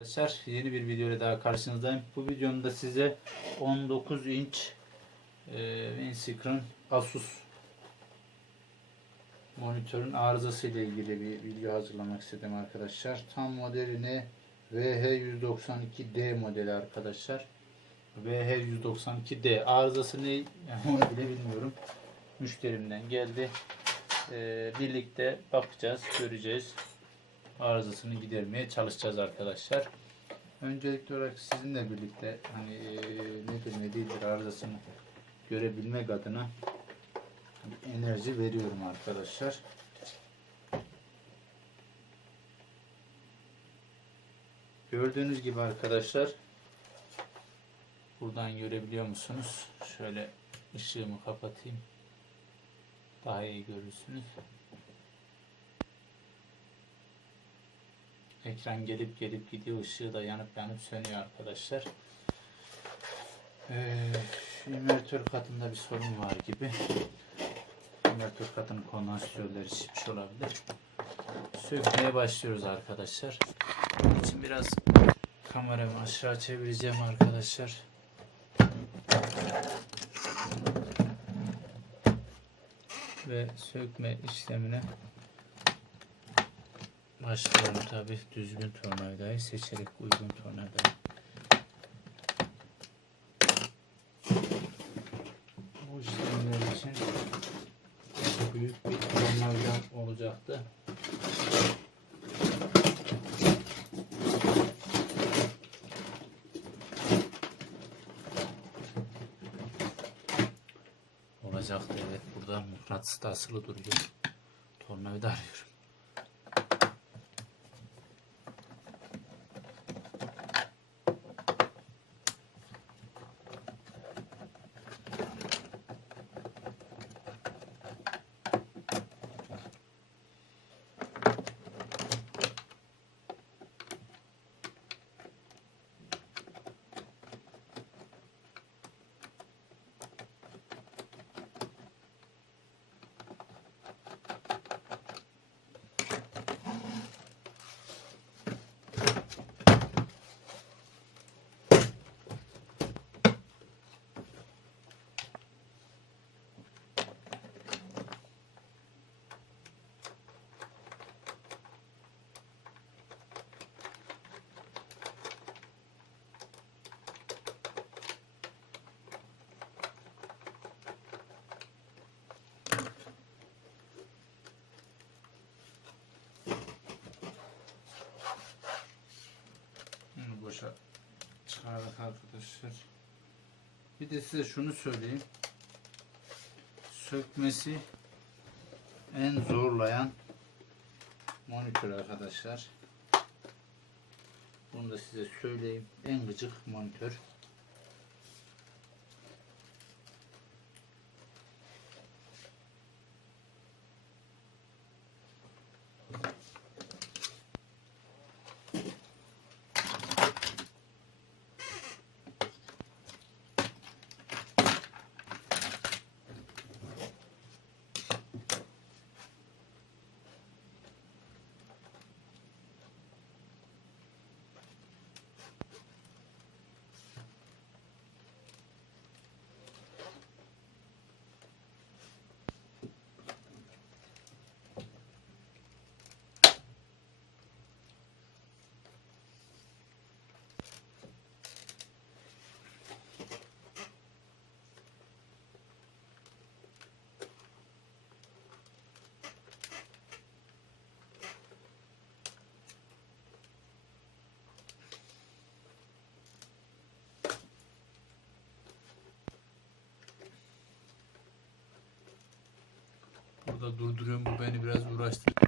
Arkadaşlar yeni bir video ile daha karşınızdayım. Bu videomda size 19 inç Windscreen Asus monitörün arızası ile ilgili bir video hazırlamak istedim arkadaşlar. Tam modeline VH192D modeli arkadaşlar. VH192D arızası ne? Yani onu bile bilmiyorum. Müşterimden geldi. Birlikte bakacağız, göreceğiz. Arızasını gidermeye çalışacağız arkadaşlar. Öncelikli olarak sizinle birlikte nedir ne değildir arızasını görebilmek adına enerji veriyorum arkadaşlar. Gördüğünüz gibi arkadaşlar, buradan görebiliyor musunuz? Şöyle ışığımı kapatayım. Daha iyi görürsünüz. Ekran gelip gidiyor. Işığı da yanıp sönüyor arkadaşlar. Invertör katında bir sorun var gibi. Invertör katının kondansatörleri şişmiş olabilir. Sökmeye başlıyoruz arkadaşlar. Bunun için biraz kameramı aşağı çevireceğim arkadaşlar. Ve sökme işlemine başlıyorum. Tabi düzgün tornavidayı seçerek, uygun tornavidayı. Bu işlemler için büyük bir tornavida olacaktı. Olacaktı, evet. Burada mıknatıs da asılı duruyor. Tornavida arıyorum. Boşa çıkardık arkadaşlar. Bir de size şunu söyleyeyim. Sökmesi en zorlayan monitör arkadaşlar. Bunu da size söyleyeyim. En gıcık monitör. Burada durduruyorum. Bu beni biraz uğraştırdı.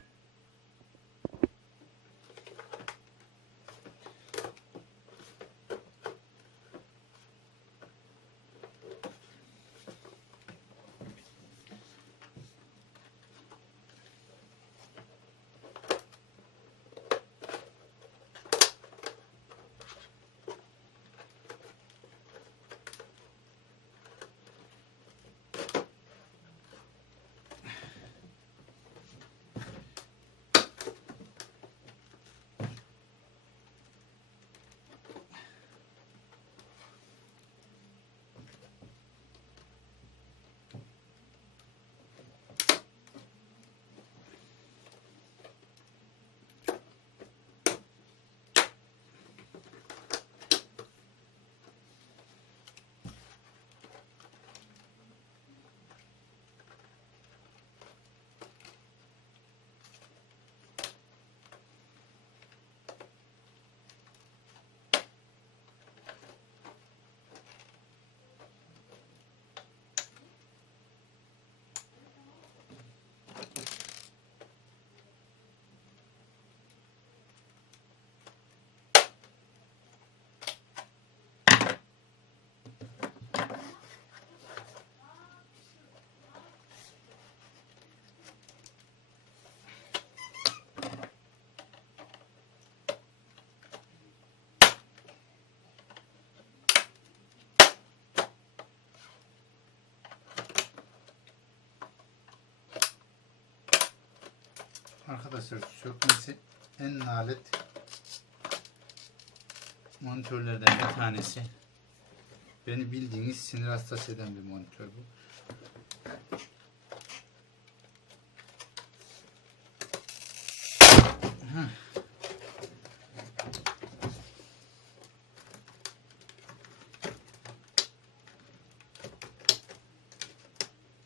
arkadaşlar sökmesi en nalet monitörlerden bir tanesi. Beni bildiğiniz sinir hastası eden bir monitör bu.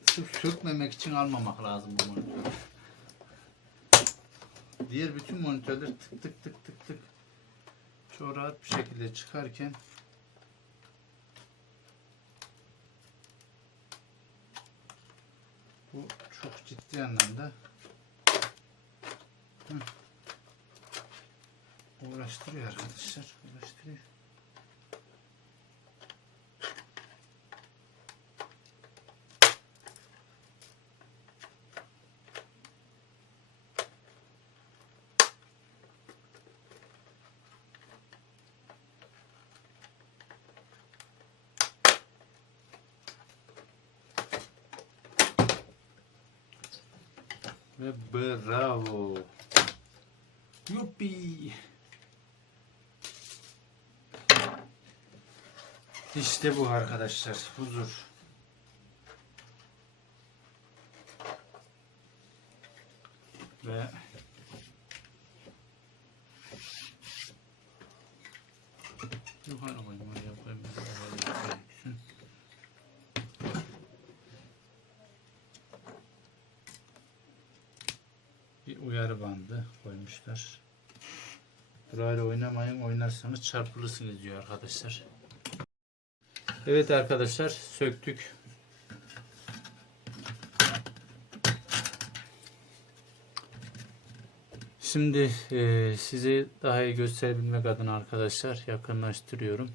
Sırf sökmemek için almamak lazım bu monitörü. Diğer bütün monitörler tık tık tık tık tık çok rahat bir şekilde çıkarken bu çok ciddi anlamda uğraştırıyor arkadaşlar. Uğraştırıyor. Ve bravo. Yuppi. İşte bu arkadaşlar. Huzur. Ve yukarı koyayım. Oraya koyayım. Bir uyarı bandı koymuşlar. Burayla oynamayın, oynarsanız çarpılırsınız diyor arkadaşlar. Evet arkadaşlar, söktük. Şimdi size daha iyi gösterebilmek adına arkadaşlar yakınlaştırıyorum.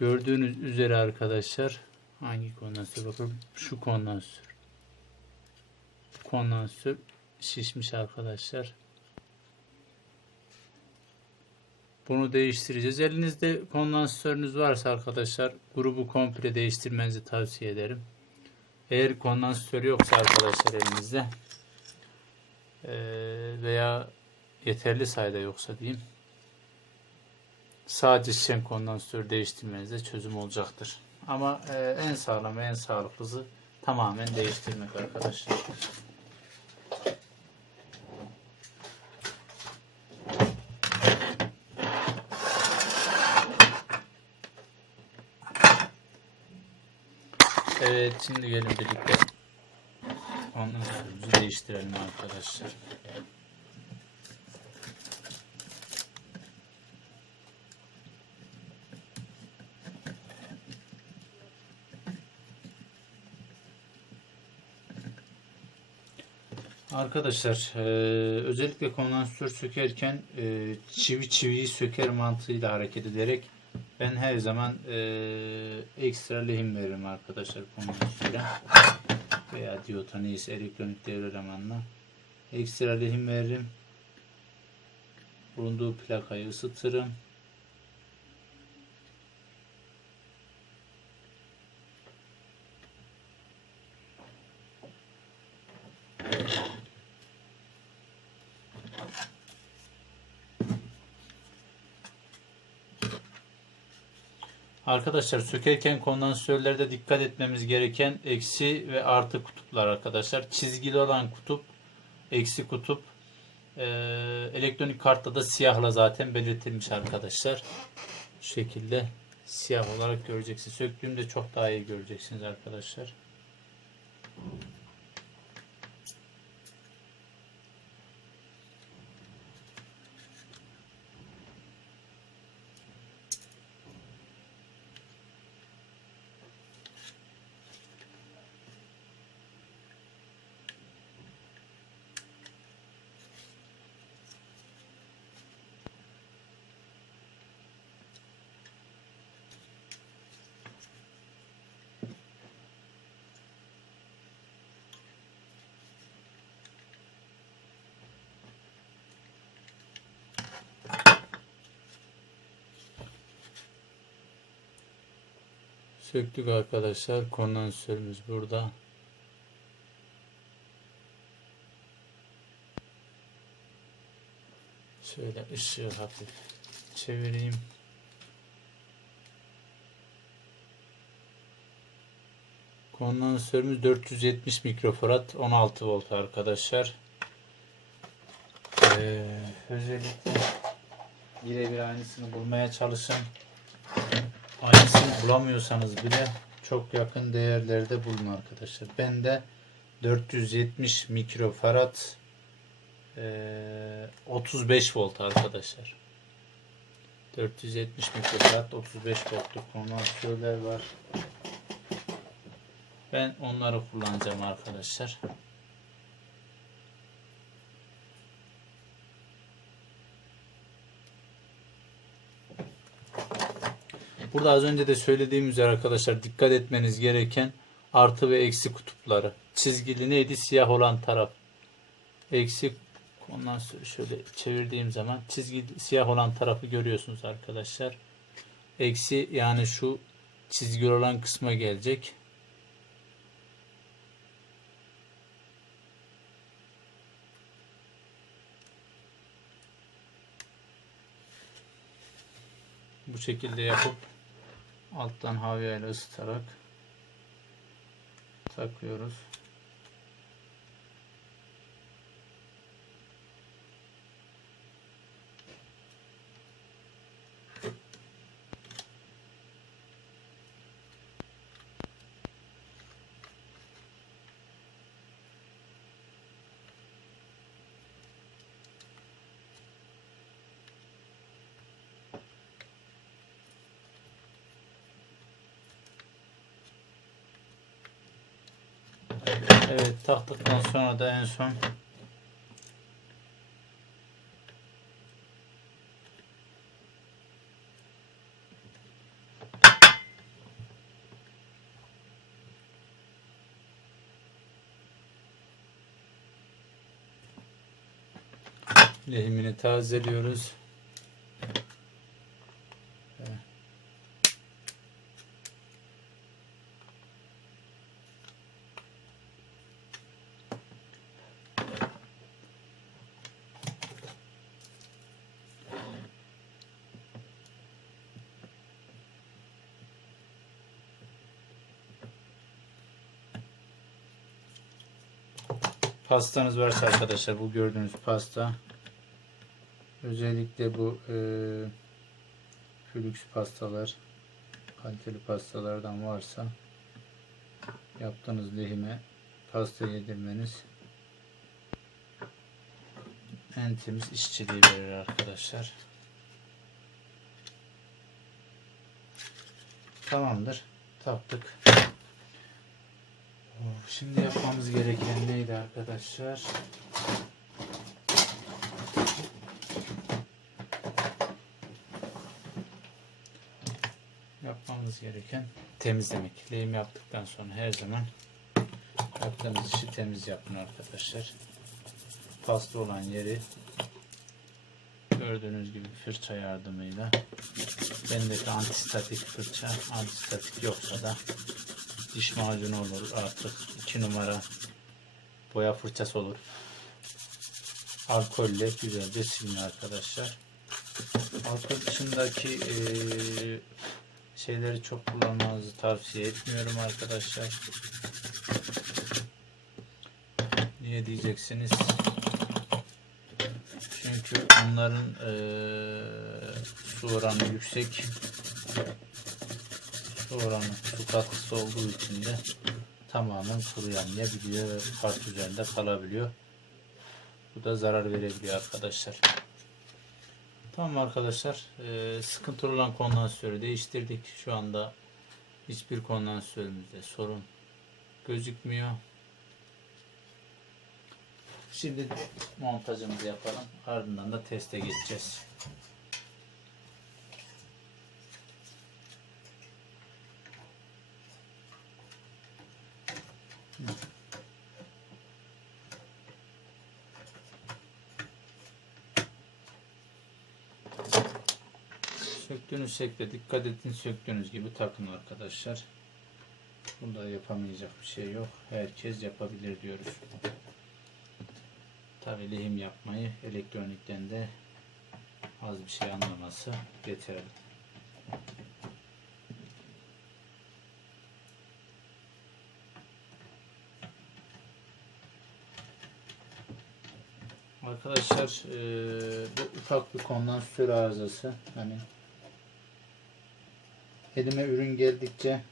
Gördüğünüz üzere arkadaşlar, hangi kondansör bakalım? Şu kondansör. Kondansör şişmiş arkadaşlar. Bunu değiştireceğiz. Elinizde kondansatörünüz varsa arkadaşlar grubu komple değiştirmenizi tavsiye ederim. Eğer kondansatör yoksa arkadaşlar elinizde veya yeterli sayıda yoksa diyeyim, sadece şişen kondansatörü değiştirmenize çözüm olacaktır. Ama en sağlam ve en sağlıklısı tamamen değiştirmek arkadaşlar. Evet, şimdi gelin birlikte kondansatörümüzü değiştirelim arkadaşlar. Arkadaşlar özellikle kondansatör sökerken çiviyi söker mantığıyla hareket ederek ben her zaman ekstra lehim veririm arkadaşlar kondansatöre veya diyota neyse elektronik devre elemanına ekstra lehim veririm. Bulunduğu plakayı ısıtırım. Arkadaşlar sökerken kondansatörlerde dikkat etmemiz gereken eksi ve artı kutuplar arkadaşlar. Çizgili olan kutup eksi kutup, elektronik kartta da siyahla zaten belirtilmiş arkadaşlar. Şu şekilde siyah olarak göreceksiniz. Söktüğümde çok daha iyi göreceksiniz arkadaşlar. Söktük arkadaşlar. Kondansatörümüz burada. Şöyle ışığı hafif çevireyim. Kondansörümüz 470 mikrofarad 16 volt arkadaşlar. Özellikle birebir aynısını bulmaya çalışın. Aynısını bulamıyorsanız bile çok yakın değerlerde bulun arkadaşlar. Ben de 470 mikrofarad 35 volt arkadaşlar. 470 mikrofarad 35 voltluk kondansörler var. Ben onları kullanacağım arkadaşlar. Burada az önce de söylediğim üzere arkadaşlar dikkat etmeniz gereken artı ve eksi kutupları. Çizgili neydi? Siyah olan taraf. Eksi, ondan sonra şöyle çevirdiğim zaman çizgi siyah olan tarafı görüyorsunuz arkadaşlar. Eksi yani şu çizgili olan kısma gelecek. Bu şekilde yapıp alttan havayla ısıtarak takıyoruz. Evet, taktıktan sonra da en son lehimini tazeliyoruz. Pastanız varsa arkadaşlar, bu gördüğünüz pasta, özellikle bu Philips pastalar, kaliteli pastalardan varsa yaptığınız lehime pasta yedirmeniz en temiz işçiliği verir arkadaşlar. Tamamdır. Taktık. Şimdi yapmamız gereken neydi arkadaşlar? Yapmamız gereken temizlemek. Lehim yaptıktan sonra her zaman yaptığımız işi temiz yapın arkadaşlar. Pasta olan yeri gördüğünüz gibi fırça yardımıyla, bendeki antistatik fırça, antistatik yoksa da diş macunu olur, artık 2 numara boya fırçası olur. Alkolle güzelce silin arkadaşlar. Alkol dışındaki şeyleri çok kullanmanızı tavsiye etmiyorum arkadaşlar. Niye diyeceksiniz? Çünkü onların su oranı yüksek. Su oranı, su katkısı olduğu için de tamamen kuruyamayabiliyor ve part üzerinde kalabiliyor. Bu da zarar verebiliyor arkadaşlar. Tamam arkadaşlar, sıkıntılı olan kondansörü değiştirdik. Şu anda hiçbir kondansörümüzde sorun gözükmüyor. Şimdi montajımızı yapalım. Ardından da teste geçeceğiz. Söktüğünüz şekilde dikkat edin, söktüğünüz gibi takın arkadaşlar. Bunda yapamayacak bir şey yok. Herkes yapabilir diyoruz. Tabii lehim yapmayı elektronikten de Az bir şey anlaması yeterli. Arkadaşlar bu ufak bir kondansatör arızası. Hani elime ürün geldikçe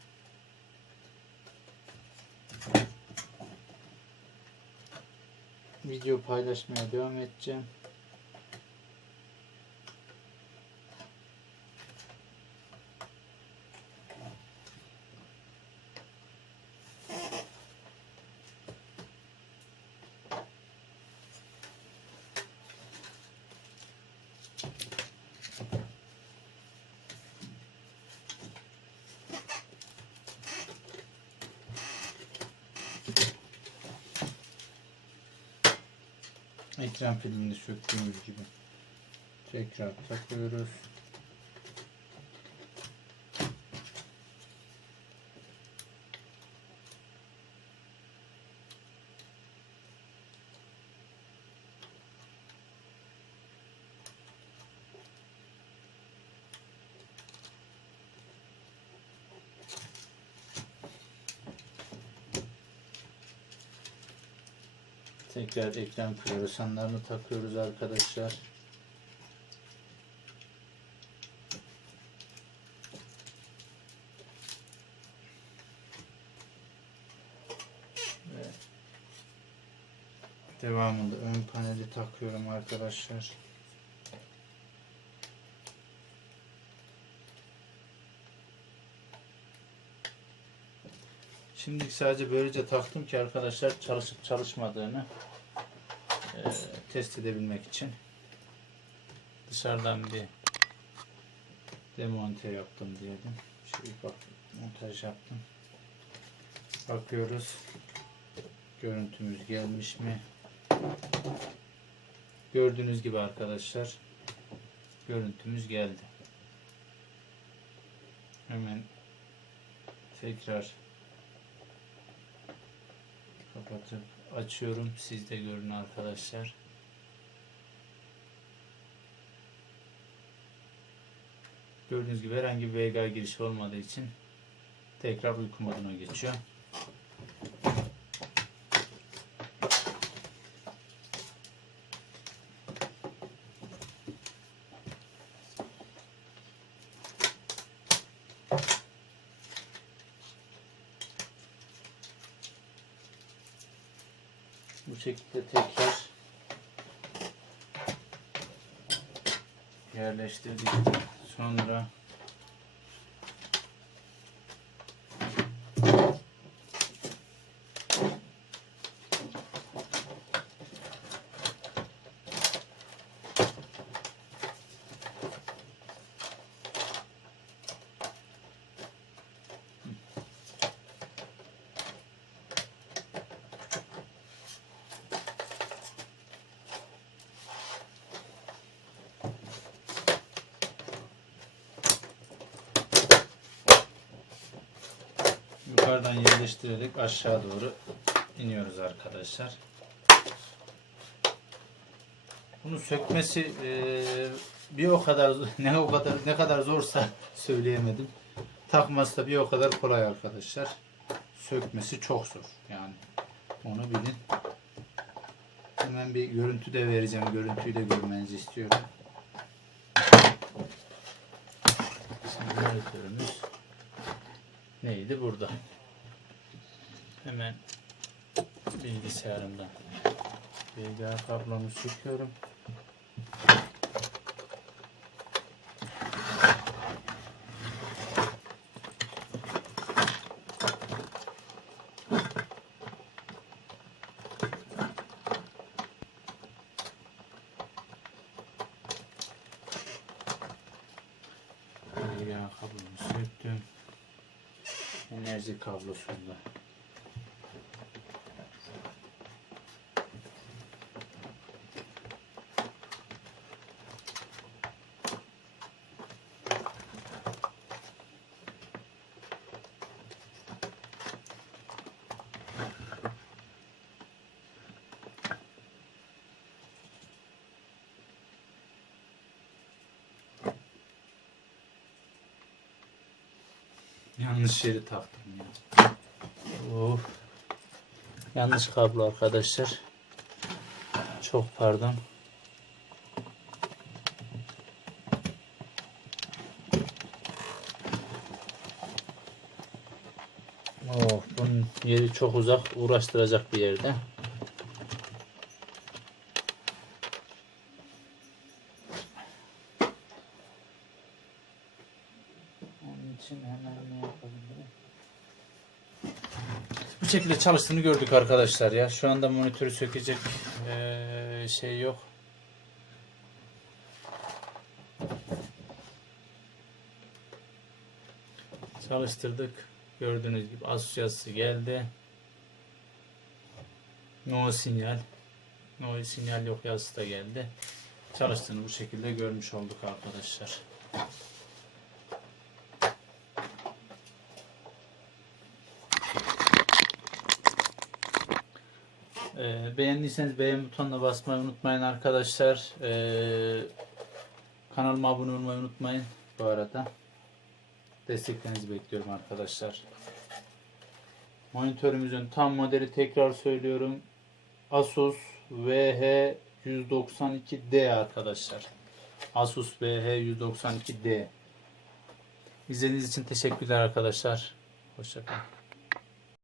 video paylaşmaya devam edeceğim. Ekran filmini söktüğümüz gibi tekrar takıyoruz. Tekrar ekran floresanlarını takıyoruz arkadaşlar. Ve devamında ön paneli takıyorum arkadaşlar. Şimdi sadece böylece taktım ki arkadaşlar çalışıp çalışmadığını test edebilmek için. Dışarıdan bir demonte yaptım diyelim. Şöyle bak, montaj yaptım. Bakıyoruz. Görüntümüz gelmiş mi? Gördüğünüz gibi arkadaşlar görüntümüz geldi. Hemen tekrar kapatıp açıyorum. Siz de görün arkadaşlar. Gördüğünüz gibi herhangi bir VGA girişi olmadığı için tekrar uyku moduna geçiyor. Bu şekilde tekrar yerleştirdik. Sonra yukarıdan yerleştirerek aşağı doğru iniyoruz arkadaşlar. Bunu sökmesi bir o kadar ne kadar zorsa söyleyemedim. Takması da bir o kadar kolay arkadaşlar. Sökmesi çok zor. Yani onu bilin. Hemen bir görüntü de vereceğim. Görüntüyü de görmenizi istiyorum. Şimdi monitörümüz neydi? Burada. Hemen bilgisayarımdan VGA kablomu söküyorum. VGA kablomu söktüm. Enerji kablosunda Yanlış yeri taktım ya. Of. Yanlış kablo arkadaşlar. Çok pardon. Of, bunun yeri çok uzak, uğraştıracak bir yerde. Onun için hemen ne yapabilirim? Bu şekilde çalıştığını gördük arkadaşlar ya. Şu anda monitörü sökecek şey yok. Çalıştırdık. Gördüğünüz gibi Asus yazısı geldi. No sinyal. No sinyal yok yazısı da geldi. Çalıştığını bu şekilde görmüş olduk arkadaşlar. Beğendiyseniz beğen butonuna basmayı unutmayın arkadaşlar. Kanalıma abone olmayı unutmayın. Bu arada desteklerinizi bekliyorum arkadaşlar. Monitörümüzün tam modeli tekrar söylüyorum. Asus VH192D arkadaşlar. Asus VH192D. İzlediğiniz için teşekkürler arkadaşlar. Hoşça kalın.